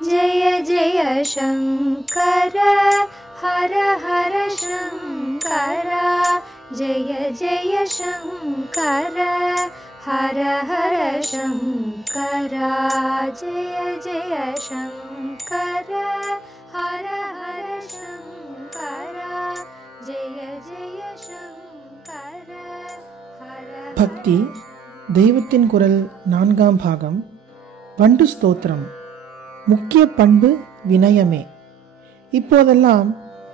जय जय शंकर हर हर शंकर जय जय शंकर हर हर शंकर जय जय शंकर हर हर शंकर जय जय शंकर हर பக்தி தெய்வத்தின் குரல் 4ஆம் பாகம் வண்டு ஸ்தோத்திரம். முக்கிய பண்பு வினயமே. இப்போதெல்லாம்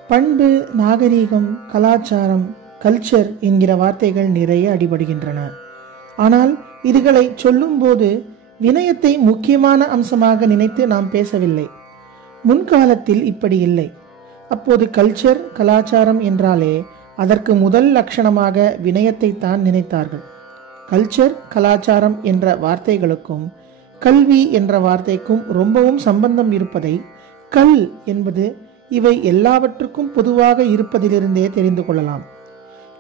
பண்பு, நாகரீகம், கலாச்சாரம், கல்ச்சர் என்கிற வார்த்தைகள் நிறைய அடிபடுகின்றன. ஆனால் இதுகளை சொல்லும்போது வினயத்தை முக்கியமான அம்சமாக நினைத்து நாம் பேசவில்லை. முன்காலத்தில் இப்படி இல்லை. அப்போது கல்ச்சர், கலாச்சாரம் என்றாலே அதற்கு முதல் லட்சணமாக வினயத்தை தான் நினைத்தார்கள். கல்ச்சர், கலாச்சாரம் என்ற வார்த்தைகளுக்கும் கல்வி என்ற வார்த்தைக்கும் ரொம்பவும் சம்பந்தம் இருப்பதை கல் என்பது இவை எல்லாவற்றுக்கும் பொதுவாக இருப்பதிலிருந்தே தெரிந்து கொள்ளலாம்.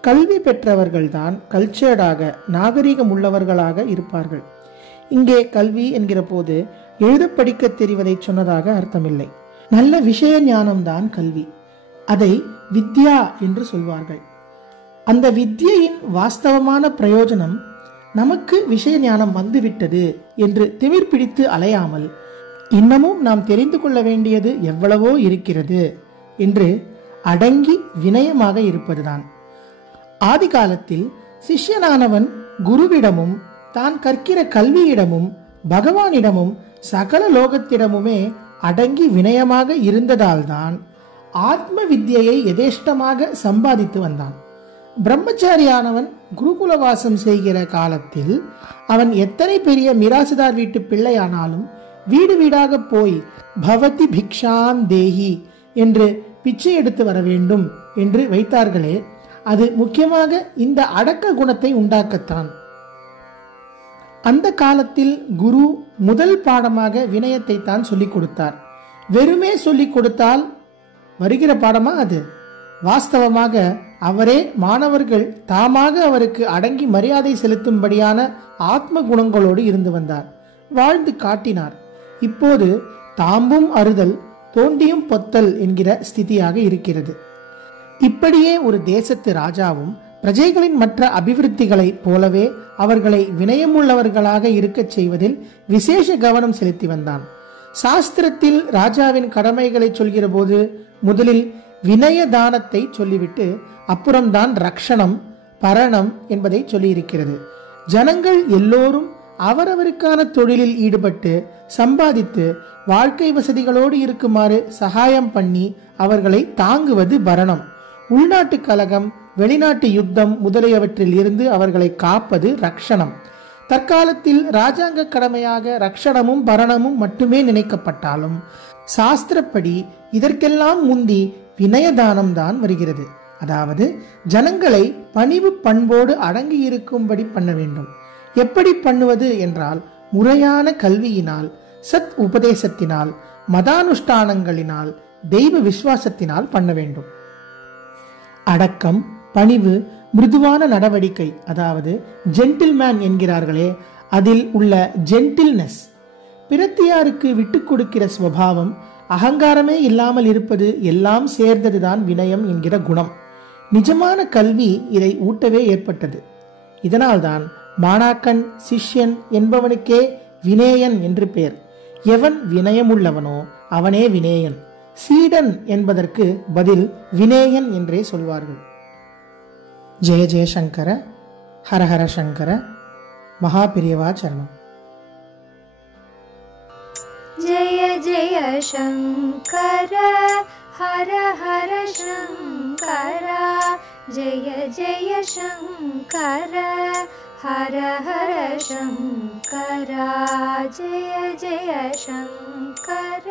கல்வி பெற்றவர்கள்தான் கல்ச்சர்டாக, நாகரிகம் உள்ளவர்களாக இருப்பார்கள். இங்கே கல்வி என்கிற போது எழுத படிக்க தெரிவதை சொன்னதாக அர்த்தமில்லை. நல்ல விஷய ஞானம்தான் கல்வி. அதை வித்யா என்று சொல்வார்கள். அந்த வித்யையின் வாஸ்தவமான பிரயோஜனம் நமக்கு விஷய ஞானம் வந்துவிட்டது என்று திமிர் பிடித்து அலையாமல் இன்னமும் நாம் தெரிந்து கொள்ள வேண்டியது எவ்வளவோ இருக்கிறது என்று அடங்கி வினயமாக இருப்பதுதான். ஆதி காலத்தில் சிஷ்யனானவன் குருவிடமும் தான் கற்கிற கல்வியிடமும் பகவானிடமும் சகல லோகத்திடமுமே அடங்கி வினயமாக இருந்ததால்தான் ஆத்ம வித்யை யதேஷ்டமாக சம்பாதித்து வந்தான். பிரம்மச்சாரியானவன் குருகுலவாசம் செய்கிற காலத்தில் அவன் எத்தனை பெரிய மிராசுதார் வீட்டு பிள்ளையானாலும் வீடு வீடாக போய் பவதி பிக்ஷாம் தேஹி என்று பிச்சை எடுத்து வர வேண்டும் என்று வைத்தார்களே, அது முக்கியமாக இந்த அடக்க குணத்தை உண்டாக்கத்தான். அந்த காலத்தில் குரு முதல் பாடமாக வினயத்தை தான் சொல்லிக் கொடுத்தார். வெறுமே சொல்லிக் கொடுத்தால் வருகிற பாடமா அது? வாஸ்தவமாக அவரே மாணவர்கள் தாமாக அவருக்கு அடங்கி மரியாதை செலுத்தும்படியான ஆத்ம குணங்களோடு இருந்து வந்தார், வாழ்ந்து காட்டினார். இப்போது தாம்பும் அறுதல் தோண்டியும் பொத்தல் என்கிற ஸ்திதியாக இருக்கிறது. இப்படியே ஒரு தேசத்து ராஜாவும் பிரஜைகளின் மற்ற அபிவிருத்திகளை போலவே அவர்களை வினயமுள்ளவர்களாக இருக்கச் செய்வதில் விசேஷ கவனம் செலுத்தி வந்தான். சாஸ்திரத்தில் ராஜாவின் கடமைகளை சொல்கிற போது முதலில் வினய தானத்தை சொல்லிவிட்டு அப்புறம்தான் ரக்ஷணம், பரணம் என்பதை சொல்லியிருக்கிறது. ஜனங்கள் எல்லோரும் அவரவருக்கான தொழிலில் ஈடுபட்டு சம்பாதித்து வாழ்க்கை வசதிகளோடு இருக்குமாறு சகாயம் பண்ணி அவர்களை தாங்குவது பரணம். உள்நாட்டு கலகம், வெளிநாட்டு யுத்தம் முதலியவற்றில் இருந்து அவர்களை காப்பது ரக்ஷணம். தற்காலத்தில் ராஜாங்க கடமையாக ரக்ஷணமும் பரணமும் மட்டுமே நினைக்கப்பட்டாலும் சாஸ்திரப்படி இதற்கெல்லாம் முந்தி வினயதானம் தான் வருகிறது. அதாவது ஜனங்களை பணிவு பண்போடு அடங்கி இருக்கும்படி பண்ண வேண்டும். எப்படி பண்ணுவது என்றால் முறையான கல்வியினால், சத் உபதேசத்தினால், மதானுஷ்டானங்களினால், தெய்வ விசுவாசத்தினால் பண்ண வேண்டும். அடக்கம், பணிவு, மிருதுவான நடவடிக்கை, அதாவது ஜென்டில்மேன் என்கிறார்களே, அதில் உள்ள ஜென்டில்னஸ், பிரத்தியாருக்கு விட்டு கொடுக்கிற சுபாவம், அகங்காரமே இல்லாமல் இருப்பது எல்லாம் சேர்ந்ததுதான் வினயம் என்கிற குணம். நிஜமான கல்வி இதை ஊட்டவே ஏற்பட்டது. இதனால்தான் மாணாக்கன், சிஷ்யன் என்பவனுக்கே வினேயன் என்று பெயர். எவன் வினயமுள்ளவனோ அவனே வினேயன். சீடன் என்பதற்கு பதில் வினேயன் என்றே சொல்வார்கள். ஜெய ஜெயசங்கர, ஹரஹர சங்கர, மகாபிரியவா சரணம். जय जय शंकर हर हर शंकर जय जय शंकर हर हर शंकर जय जय शंकर।